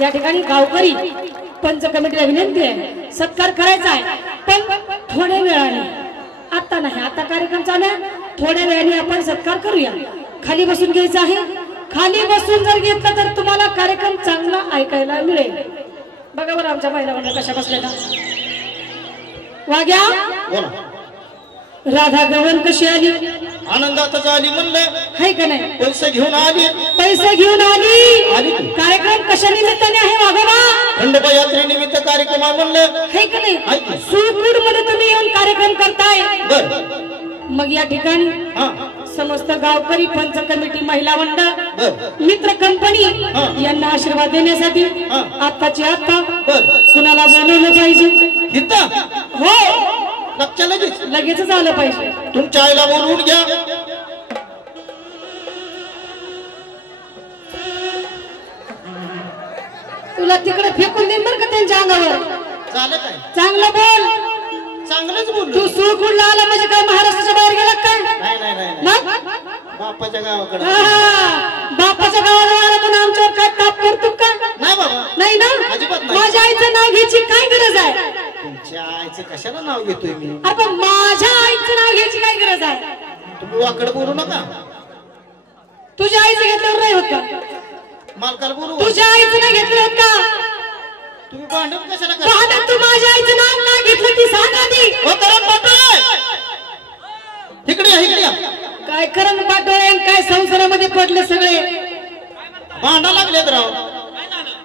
या ठिकाणी गावकरी पंच कमिटीला विनंती आहे, सत्कार करायचा आहे पण थोड्या वेळाने, आता नाही. आता कार्यक्रम चालू आहे, थोड्या वेळाने आपण सत्कार करूया. खाली बसून घ्यायचं आहे. खाली बसून जर घेतलं तर तुम्हाला कार्यक्रम चांगला ऐकायला मिळेल. बघा बरं आमच्या महिला मंडळ कशा बसल्या का. वाग्या राधा गवन कशी आली? आनंदातच आली म्हणलं, आहे का नाही? पैसे घेऊन आली. पैसे घेऊन आली. कार्यक्रम कशा निमित्ताने आहे वाघोबा? खंडोबा यात्रेनिमित्त कार्यक्रम आहे म्हणलं, आहे का नाही? सुरपूर मध्ये तुम्ही येऊन कार्यक्रम करताय. बर. मग या ठिकाणी समस्त गावकरी पंच कमिटी महिला मंडळ मित्र कंपनी यांना आशीर्वाद देण्यासाठी आत्ताची आत्ता कुणाला बोलवलं पाहिजे? हो, लगेचच आलं पाहिजे. तुमच्या आईला बोलवून घ्या. तुला तिकडे फेकून देईन बरं का त्यांच्या अंगावर. झालं काय? चांगलं बोल. चांगलंच बोल. तू सुळकुडला आला म्हणजे काय महाराष्ट्राच्या बाहेर गेला काय? नाही नाही नाही, बापाच्या गावाकडे. बापाच्या गावाला आला पण आमच्यावर काय ताप करतो का? नाही बाबा, नाही ना. माझ्या आईचं नाव घ्यायची काय गरज आहे? तुमच्या आईचं कशाला नाव घेतोय मी? आपण माझ्या आईचं नाव घ्यायची काय गरज आहे? तुम्ही वाकड बोलू नका. तुझ्या आईचं घेतल्यावर नाही होत का? मालकाला बोलू. तुझ्या आईचं नाही घेतलं होत का? तुम्ही भांडण कशाला भांडण? तू माझ्या आईचं नाव का घेतलं ती सांग आधी. इकडे या, इकडे या. काय करण पाटोळे काय संसारामध्ये पडले सगळे. भांडा लागलेत राव.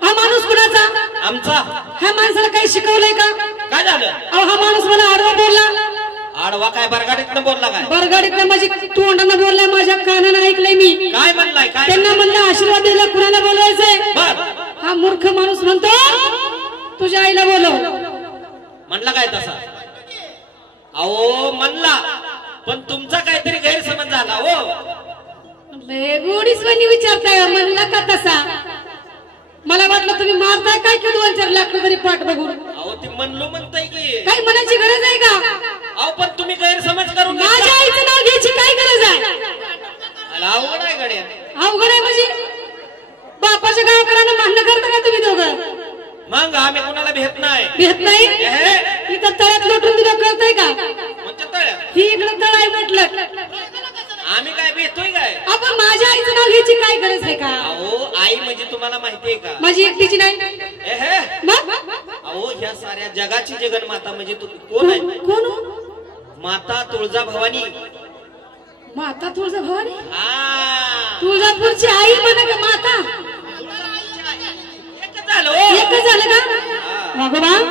हा माणूस कुणाचा? आमचा. ह्या माणसाला काही शिकवलंय का? काय झालं? अहो हा माणूस मला आडवा बोलला. आडवा काय बरगाडीतनं बोलला? काय बरगाडीतनं माझी तोंडानं बोललाय, माझ्या कानानं ऐकलंय मी. काय म्हणलाय? काय त्यांना म्हणलं आशीर्वाद द्यायला कुणाला बोलवायचंय? हा मूर्ख माणूस म्हणतो तुझ्या आईला बोलव. म्हणला काय तसा? अहो म्हणला, पण तुमचा काहीतरी गैरसमज झाला. हो गोडीसवानी विचारताय, म्हणला का तसा? मला वाटलं तुम्ही मारताय काय की 2-4 लाख तरी पाठ बघून. अहो ती म्हणलो म्हणताय की काय म्हणायची गरज आहे का? अहो पण तुम्ही गैरसमज करून माझ्या आईचं नाव घ्यायची काय गरज आहे? अवघड आहे गड्या. अवघड आहे म्हणजे बापाच्या गावाकडे भांडणं करता का तुम्ही दोघं? मग आम्ही कोणाला भेट नाही. भेट नाही? इथं तळ्यात लोटून दिलं कळतंय का? ही इकडं तळ आहे म्हटलं. आम्ही काय भेटतोय काय? आपण माझ्या आईचं नाव घ्यायची काय गरज आहे का? अहो आई म्हणजे तुम्हाला माहितीये का? माझी एकटीची नाही. अहो ह्या साऱ्या जगाची जगन्माता म्हणजे कोण आहे? कोण? माता तुळजा भवानी. माता तुळजा भवानी? तुळजापूरची आई म्हणा का माता? एकच झालं का? भगवान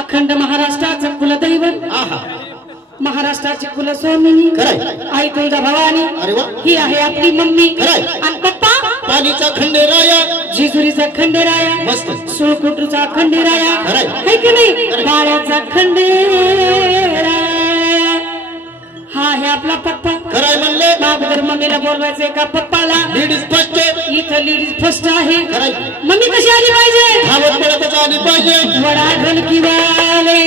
अखंड महाराष्ट्राचं कुलदैवत, महाराष्ट्राची कुलस्वामिनी आई तुळजा भवानी ही आहे आपली मम्मी. आणि पप्पा पालीचा खंडेराया, जेजुरीचा खंडेराया, सुळकुटूचा खंडेराया, है की नाही? बाळ्याचा खंडेराया हा आहे आपला पप्पा. खरंय म्हणले. अगोदर मम्मीला बोलवायचंय का पप्पाला? Ladies first. इथं लेडीज फर्स्ट आहे. मम्मी कशी आली पाहिजे? धावत पळतच आली पाहिजे. वडा ढोलकी वाले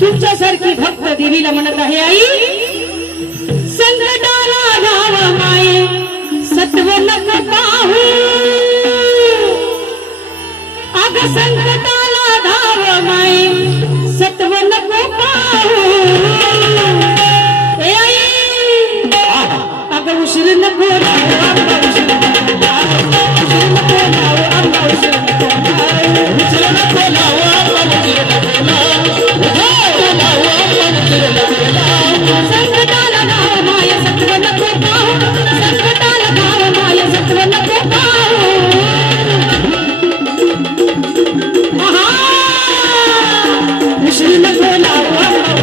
तुमच्यासारखी भक्त देवीला म्हणत आहे आई. संकटाला धाव माई संकटाला धाव माई सत्व नको पाहू ए आई अगं उशीर नको लावू आंबा उशीर नको लावू उशीर नको लावू आंबा उशीर नको लावू उशीर नको लावू आंबा उशीर नको लावू संकटाला धाव माय सत्व नको पाहू संकटाला धाव माय सत्व नको पाहू उशीर नको लावू आंबा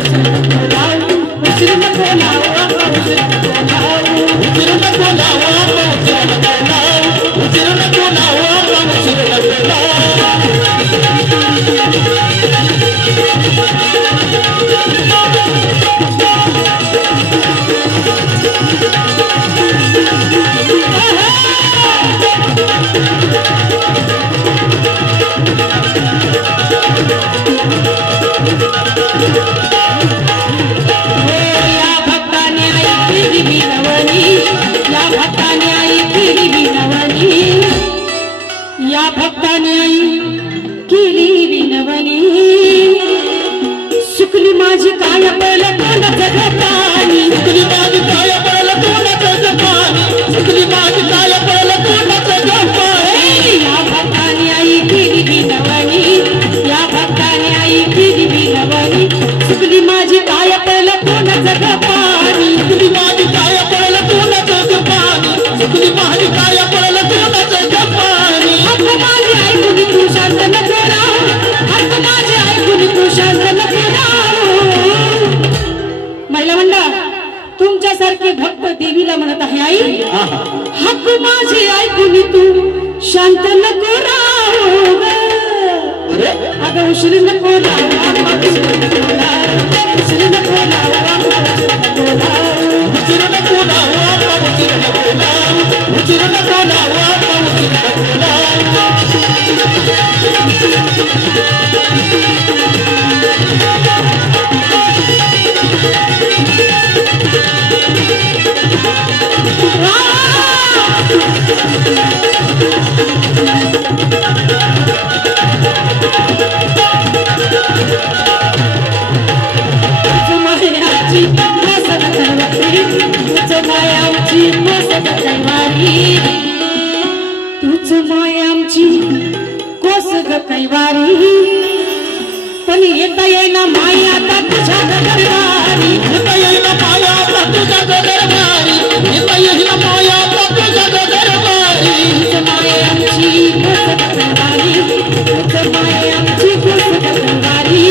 उशीर नको लावू उशीर नको लावू आंबा उशीर नको लावू उशीर नको लावू आंबा उशीर नको लावू उशीर नको लावू आंबा उशीर नको लावू या भक्ताने आई केली विनवणी सुकली माझी काय पडलं तोंडाचं पाणी सुकली माझी काय पडलं तोंडाचं पाणी सुकली माझी काय पडलं तोंडाचं पाणी या भक्ताने आई केली विनवणी या भक्ताने आई केली विनवणी सुकली माझी काय पडलं तोंडाचं पाणी सुकली माझी काय पडलं तोंडाचं पाणी सुकली माझी काय पडलं तोंडाचं पाणी हक्क माझे ऐकून तू शांत नको राहू हक्क माझे ऐकून तू शांत नको राहू महिला मंडळ तुमच्यासारखे भक्त देवीला म्हणत आहे आई हक्क माझे ऐकून तू शांत नको राहू अगं उशीर नको लावू आंबा उशीर नको लावू उशीर नको लावू आंबा उशीर नको लावू उशीर नको लावू आंबा उशीर नको लावू उशीर नको लावू आंबा उशीर नको लावू तूच मायामची कोस ग कैवारी पण येता येईना माया आता तुझ्या दरबारी येता येईना माया आता तुझ्या दरबारी येता येईना माया आता तुझ्या दरबारी तूच मायामची कोस ग कैवारी तूच मायामची कोस ग कैवारी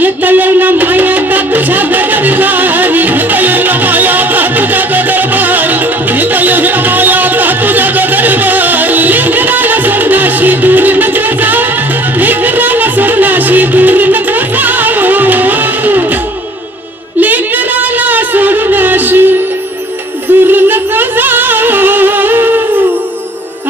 येता येईना माया आता तुझ्या दरबारी येता येईना माया आता तुझ्या दरबारी येता येईना माया आता तुझ्या दरबारी लेकराला सोडण्याशी दूर नको जाऊ लेकराला सोडण्याशी दूर नको जाऊ लेकराला सोडण्याशी दूर नको जाऊ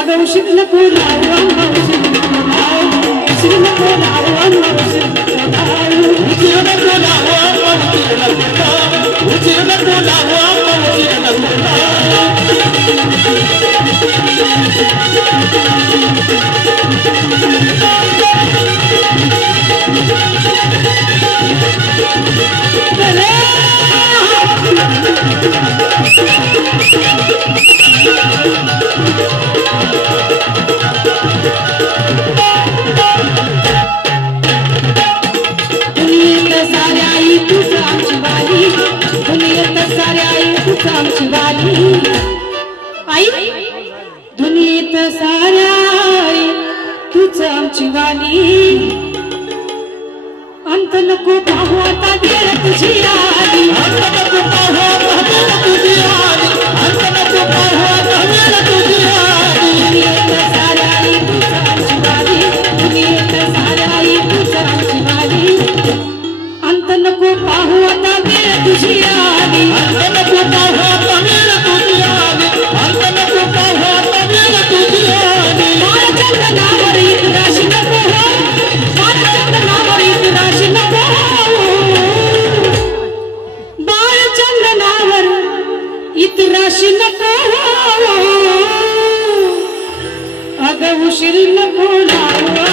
अगं उशीर नको लावू आंबा उशीर नको लावू उशीर नको लावू आंबा उशीर नको लावू उशीर नको लावू आंबा उशीर नको लावू उशीर नको लावू आंबा उशीर नको लावू दुनियेत साऱ्या आई तूच आमची वाली दुनियेत साऱ्या आई तूच आमची वाली आई दुनियेत साऱ्या आई तूच आमची वाली अंत नको पाहू आता वेळ तुझी आली अंत नको पाहू आता वेळ तुझी आली अंत नको पाहू आता वेळ तुझी आली दुनियेत साऱ्या आई तूच आमची वाली दुनियेत साऱ्या आई तूच आमची वाली अंत नको पाहू आता वेळ तुझी आली अंत नको पाहू आता वेळ तुझी आली अंत नको पाहू आता वेळ तुझी आली बाळचंदनावर इतराशी नको हो बाळचंदनावर इतराशी नको हो बाळचंदनावर इतराशी नको हो अगं उशीर नको लावू